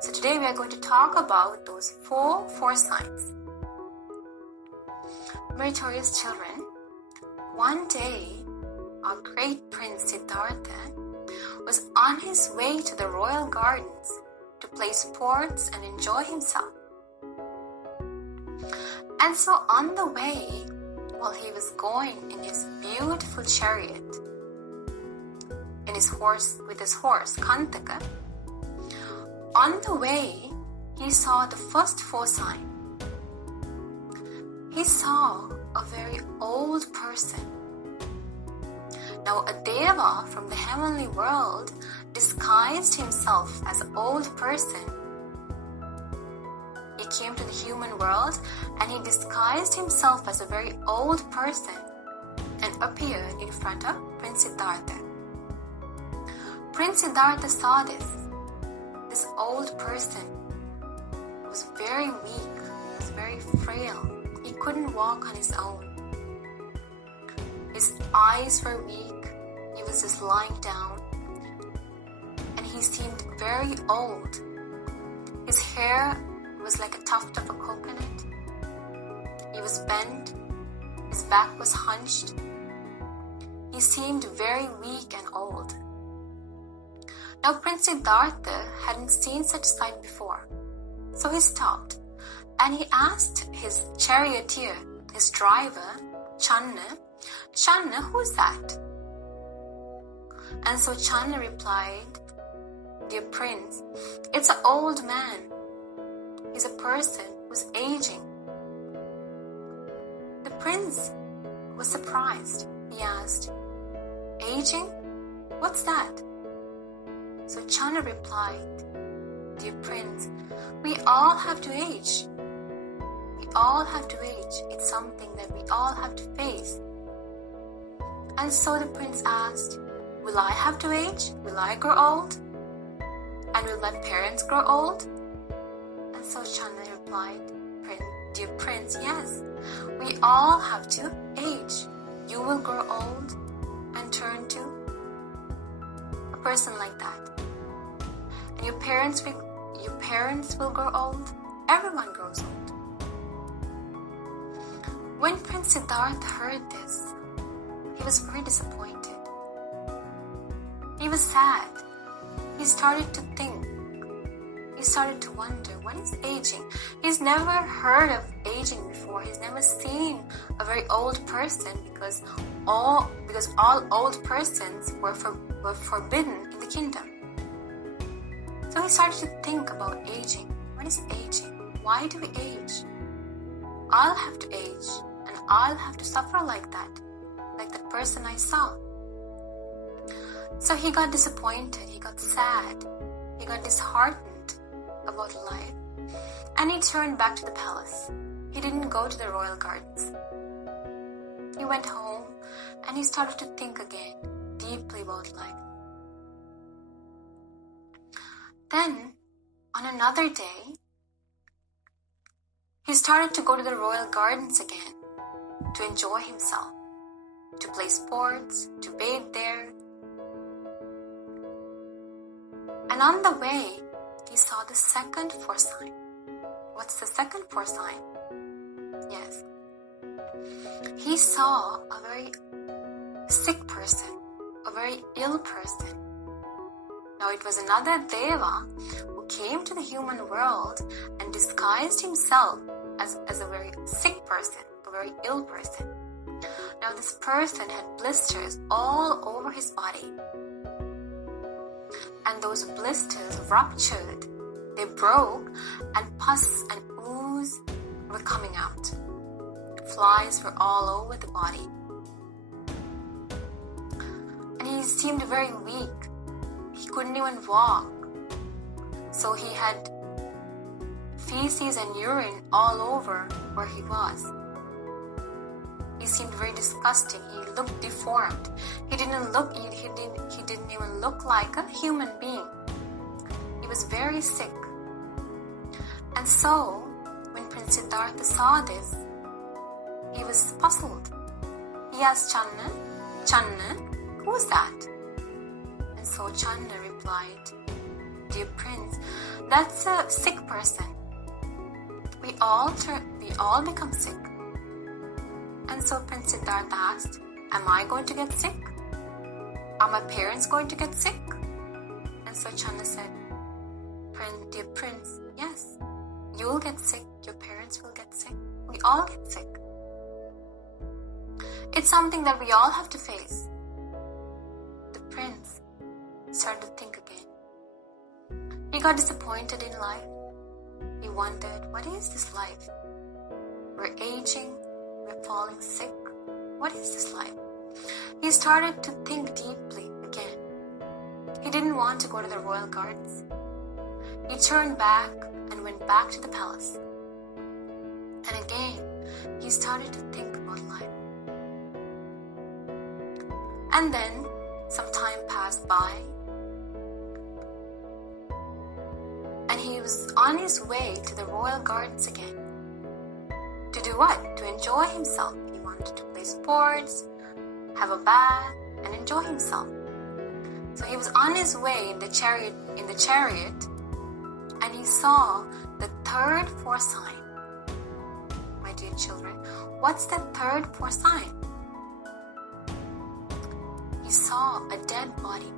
So today we are going to talk about those four signs. Meritorious children, one day our great prince Siddhartha was on his way to the royal gardens to play sports and enjoy himself. And so on the way, while he was going in his beautiful chariot, with his horse Kantaka, on the way he saw the first four signs. He saw a very old person. Now a deva from the heavenly world disguised himself as an old person. He came to the human world and he disguised himself as a very old person and appeared in front of Prince Siddhartha. Prince Siddhartha saw this old person was very weak, was very frail. He couldn't walk on his own. His eyes were weak. He was just lying down. And he seemed very old. His hair was like a tuft of a coconut. He was bent. His back was hunched. He seemed very weak and old. Now Prince Siddhartha hadn't seen such sight before. So he stopped and he asked his charioteer, his driver, Channa, who's that? And so Channa replied, "Dear prince, it's an old man. He's a person who's aging." The prince was surprised. He asked, "Aging? What's that?" So Channa replied, "Dear prince, we all have to age. We all have to age. It's something that we all have to face." And so the prince asked, "Will I have to age? Will I grow old? And will my parents grow old?" And so Channa replied, "Dear prince, yes, we all have to age. You will grow old and turn to a person like that. And your parents will grow old. Everyone grows old." When Prince Siddhartha heard this, he was very disappointed. He was sad. He started to think. He started to wonder, what is aging? He's never heard of aging before. He's never seen a very old person because all old persons were forbidden in the kingdom. So he started to think about aging. What is aging? Why do we age? I'll have to age and I'll have to suffer like that person I saw. So he got disappointed, he got sad, he got disheartened about life, and he turned back to the palace. He didn't go to the royal gardens. He went home and he started to think again, deeply about life. Then, on another day, he started to go to the royal gardens again to enjoy himself, to play sports, to bathe there. And on the way, he saw the second four sign. What's the second four sign? Yes. He saw a very sick person, a very ill person. Now it was another deva who came to the human world and disguised himself as a very sick person, a very ill person. Now this person had blisters all over his body. And those blisters ruptured, they broke, and pus and ooze were coming out. Flies were all over the body. And he seemed very weak. He couldn't even walk. So he had feces and urine all over where he was. He seemed very disgusting. He looked deformed. He didn't even look like a human being. He was very sick. And so, when Prince Siddhartha saw this, he was puzzled. He asked Channa, "Who's that?" And so Channa replied, dear prince, that's a sick person. We all become sick. And so Prince Siddhartha asked, am I going to get sick? Are my parents going to get sick? And so Channa said, dear prince, yes, you'll get sick, your parents will get sick, we all get sick. It's something that we all have to face. The prince started to think again. He got disappointed in life. He wondered, what is this life? We're aging, we're falling sick. What is this life? He started to think deeply again. He didn't want to go to the royal gardens. He turned back and went back to the palace. And again, he started to think about life. And then some time passed by, and he was on his way to the royal gardens again. To do what? To enjoy himself. He wanted to play sports, have a bath, and enjoy himself. So he was on his way in the chariot, and he saw the third foresign. My dear children, what's the third foresign? He saw a dead body.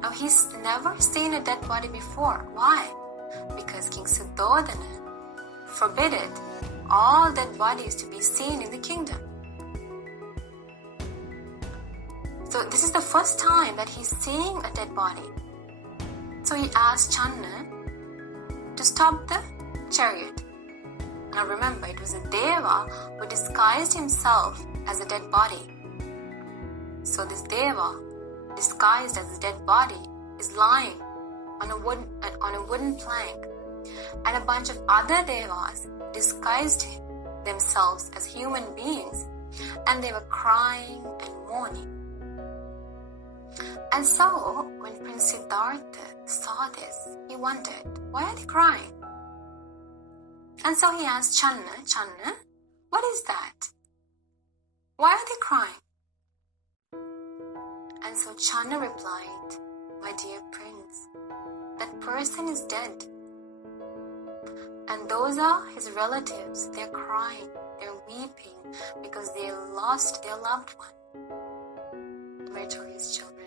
Now he's never seen a dead body before. Why? Because King Suddhodana forbidden all dead bodies to be seen in the kingdom. So this is the first time that he's seeing a dead body. So he asked Channa to stop the chariot. Now remember, it was a Deva who disguised himself as a dead body. So this Deva, disguised as a dead body, is lying on a wooden plank, and a bunch of other Devas disguised themselves as human beings, and they were crying and mourning. And so, when Prince Siddhartha saw this, he wondered, why are they crying? And so he asked Channa, what is that? Why are they crying? And so Channa replied, my dear prince, that person is dead. And those are his relatives. They're crying, they're weeping because they lost their loved one. Meritorious children.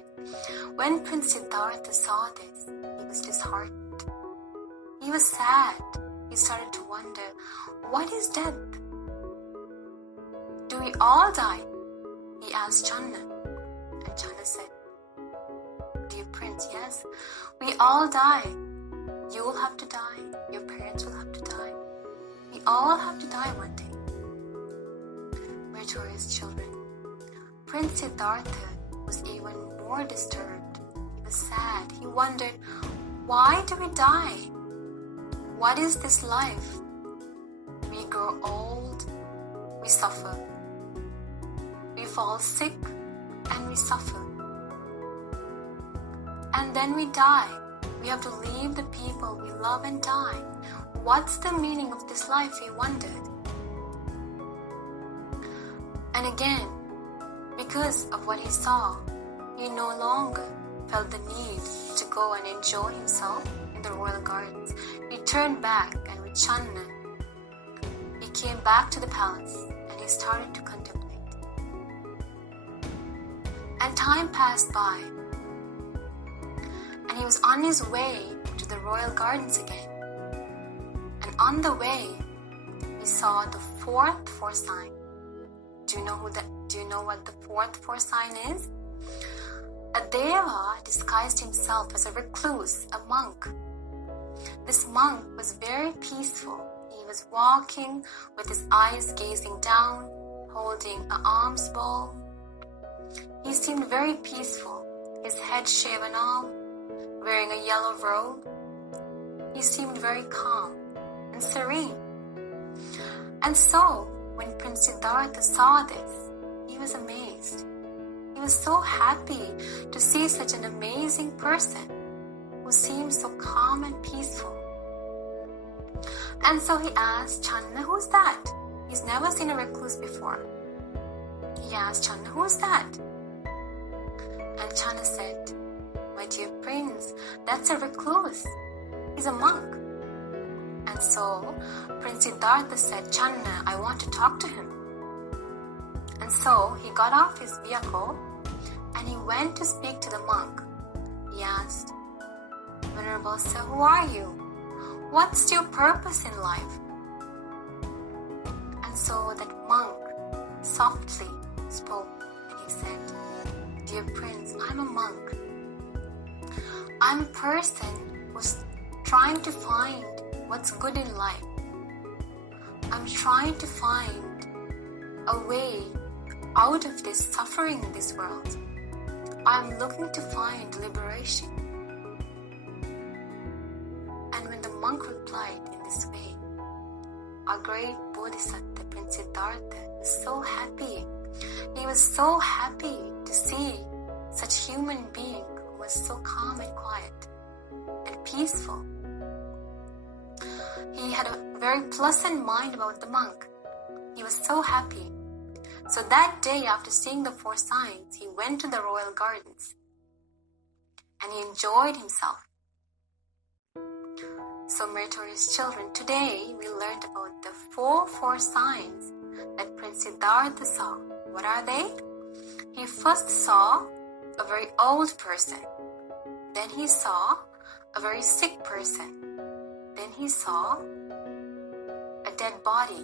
When Prince Siddhartha saw this, he was disheartened. He was sad. He started to wonder, what is death? Do we all die? He asked Channa. And Channa said, dear prince, yes, we all die. You will have to die. Your parents will have to die. We all have to die one day. Meritorious children. Prince Siddhartha was even more disturbed. He was sad. He wondered, why do we die? What is this life? We grow old, we suffer. We fall sick and we suffer. And then we die. We have to leave the people we love and die. What's the meaning of this life? He wondered. And again, because of what he saw, he no longer felt the need to go and enjoy himself in the royal gardens. He turned back, and with Channa, he came back to the palace and he started to contemplate. And time passed by, and he was on his way to the royal gardens again. And on the way, he saw the fourth foresign. Do you know what the fourth foresign is? A Deva disguised himself as a recluse, a monk. This monk was very peaceful. He was walking with his eyes gazing down, holding an alms bowl. He seemed very peaceful, his head shaven off, wearing a yellow robe. He seemed very calm and serene. And so, when Prince Siddhartha saw this, he was amazed. He was so happy to see such an amazing person who seemed so calm and peaceful. And so he asked Channa, who's that? He's never seen a recluse before. He asked Channa, who's that? And Channa said, my "My dear prince, that's a recluse. He's a monk." And so Prince Siddhartha said, "Channa, I want to talk to him." And so he got off his vehicle and he went to speak to the monk. He asked, "Venerable sir, who are you? What's your purpose in life?" And so that monk softly spoke and he said, "Dear prince, I'm a monk. I'm a person who's trying to find what's good in life. I'm trying to find a way out of this suffering in this world. I'm looking to find liberation." And when the monk replied in this way, our great Bodhisattva Prince Siddhartha was so happy. He was so happy to see such human being who was so calm and quiet and peaceful. He had a very pleasant mind about the monk. He was so happy. So that day, after seeing the 4 signs, he went to the royal gardens and he enjoyed himself. So, meritorious children, today we learned about the four signs that Prince Siddhartha saw. What are they? He first saw a very old person. Then he saw a very sick person. Then he saw a dead body.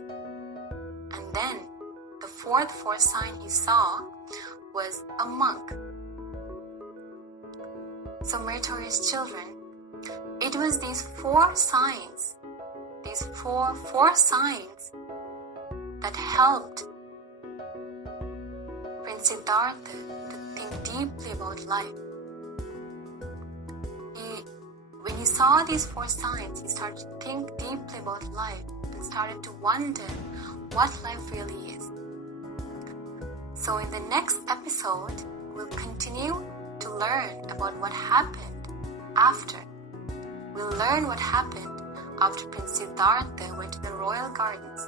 And then the fourth sign he saw was a monk. So, meritorious children, it was these 4 signs, these four signs that helped Prince Siddhartha to think deeply about life. When he saw these 4 signs, he started to think deeply about life and started to wonder what life really is. So in the next episode, we'll continue to learn about what happened after. We'll learn what happened after Prince Siddhartha went to the royal gardens